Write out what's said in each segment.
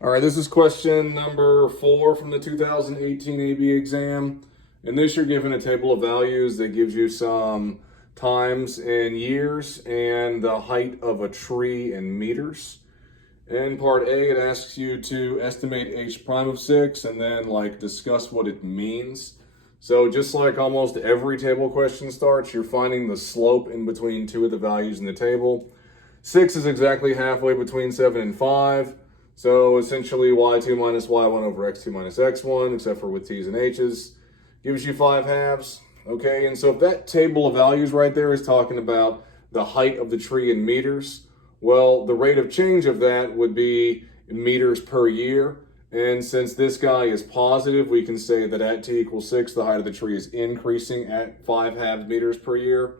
All right, this is question number 4 from the 2018 AB exam. In this, you're given a table of values that gives you some times in years and the height of a tree in meters. In part A, it asks you to estimate h prime of 6 and then discuss what it means. So just like almost every table question starts, you're finding the slope in between two of the values in the table. 6 is exactly halfway between 7 and 5. So essentially y2 minus y1 over x2 minus x1, except for with t's and h's, gives you 5 halves. Okay, and so if that table of values right there is talking about the height of the tree in meters, well, the rate of change of that would be in meters per year. And since this guy is positive, we can say that at t equals 6, the height of the tree is increasing at 5 halves meters per year.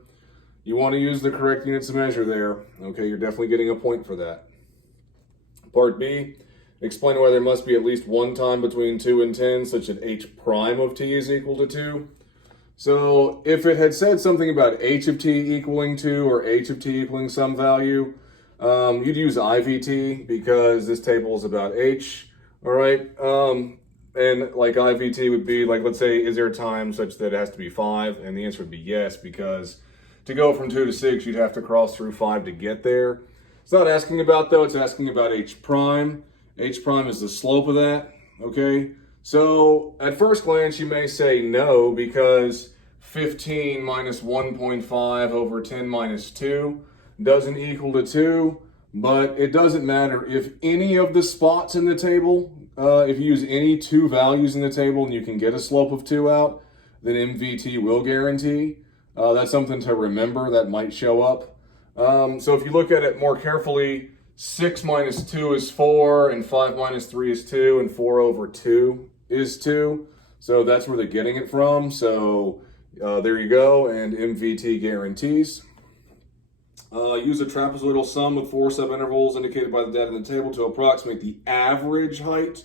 You want to use the correct units of measure there. Okay, you're definitely getting a point for that. Part B, explain why there must be at least one time between 2 and 10 such that h prime of t is equal to 2. So if it had said something about h of t equaling 2 or h of t equaling some value, you'd use IVT because this table is about h, all right? And like IVT would be like, let's say, is there a time such that it has to be 5? And the answer would be yes, because to go from 2 to 6, you'd have to cross through 5 to get there. It's not asking about though, it's asking about h prime. H prime is the slope of that, okay? So at first glance, you may say no because 15 minus 1.5 over 10 minus 2 doesn't equal to 2, but it doesn't matter. If any of the spots in the table, if you use any two values in the table and you can get a slope of 2 out, then MVT will guarantee. That's something to remember that might show up. So if you look at it more carefully, 6 minus 2 is 4, and 5 minus 3 is 2, and 4 over 2 is 2. So that's where they're getting it from. So there you go, and MVT guarantees. Use a trapezoidal sum with 4 subintervals indicated by the data in the table to approximate the average height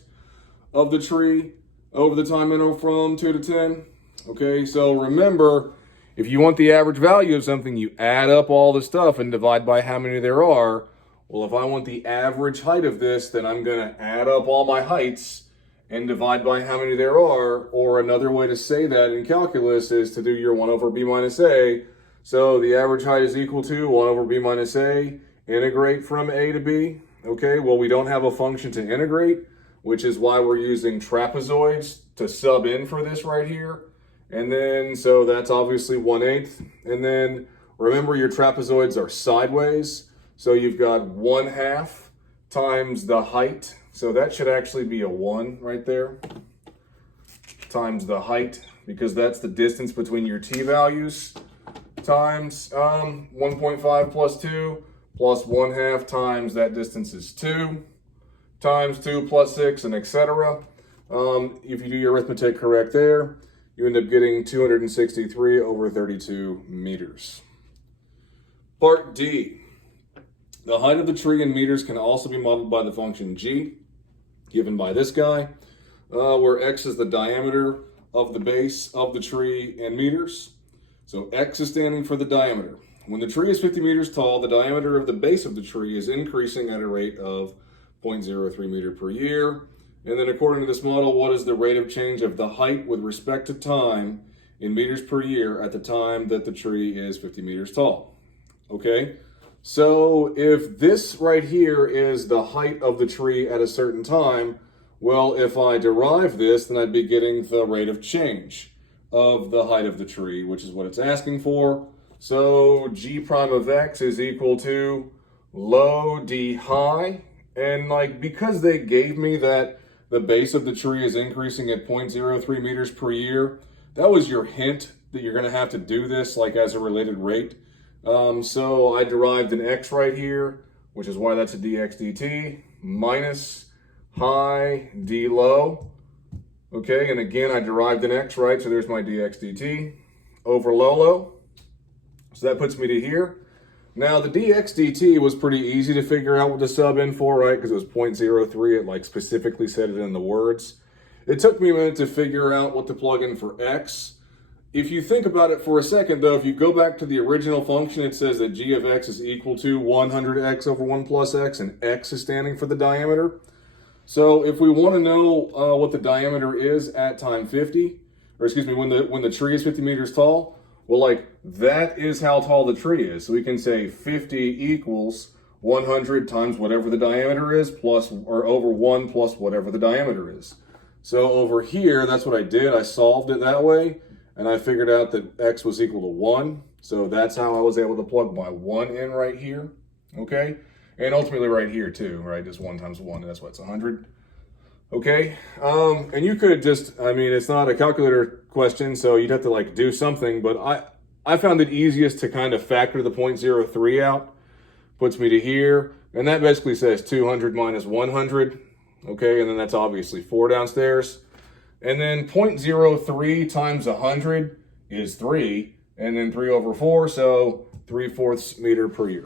of the tree over the time interval from 2 to 10. Okay, so remember, if you want the average value of something, you add up all the stuff and divide by how many there are. Well, if I want the average height of this, then I'm going to add up all my heights and divide by how many there are. Or another way to say that in calculus is to do your 1 over b minus a. So the average height is equal to 1 over b minus a. Integrate from a to b. Okay, well, we don't have a function to integrate, which is why we're using trapezoids to sub in for this right here. And then, so that's obviously 1/8. And then remember your trapezoids are sideways. So you've got 1/2 times the height. So that should actually be a 1 right there. Times the height, because that's the distance between your t values. Times 1.5 plus 2 plus 1/2 times that distance is 2. Times 2 plus 6 and etc. If you do your arithmetic correct there, you end up getting 263 over 32 meters. Part D. The height of the tree in meters can also be modeled by the function g, given by this guy, where x is the diameter of the base of the tree in meters. So x is standing for the diameter. When the tree is 50 meters tall, the diameter of the base of the tree is increasing at a rate of 0.03 meter per year. And then according to this model, what is the rate of change of the height with respect to time in meters per year at the time that the tree is 50 meters tall? Okay, so if this right here is the height of the tree at a certain time, well, if I derive this, then I'd be getting the rate of change of the height of the tree, which is what it's asking for. So g prime of x is equal to low d high. And because they gave me that the base of the tree is increasing at 0.03 meters per year, that was your hint that you're going to have to do this as a related rate. So I derived an x right here, which is why that's a dx dt, minus high d low. Okay, and again, I derived an x, right? So there's my dx dt over low. So that puts me to here. Now, the dx dt was pretty easy to figure out what to sub in for, right? Because it was 0.03. It specifically said it in the words. It took me a minute to figure out what to plug in for x. If you think about it for a second, though, if you go back to the original function, it says that g of x is equal to 100x over 1 plus x, and x is standing for the diameter. So if we want to know what the diameter is at time 50, or excuse me, when the tree is 50 meters tall, well, like that is how tall the tree is. So we can say 50 equals 100 times whatever the diameter is plus or over 1 plus whatever the diameter is. So over here, that's what I did. I solved it that way, and I figured out that x was equal to 1. So that's how I was able to plug my 1 in right here, okay? And ultimately right here too, right? Just 1 times 1, and that's why it's 100. Okay, and you could just, I mean, it's not a calculator question, so you'd have to like do something, but I found it easiest to kind of factor the 0.03 out. Puts me to here, and that basically says 200 minus 100, okay, and then that's obviously 4 downstairs. And then 0.03 times 100 is 3, and then 3 over 4, so 3/4 meter per year.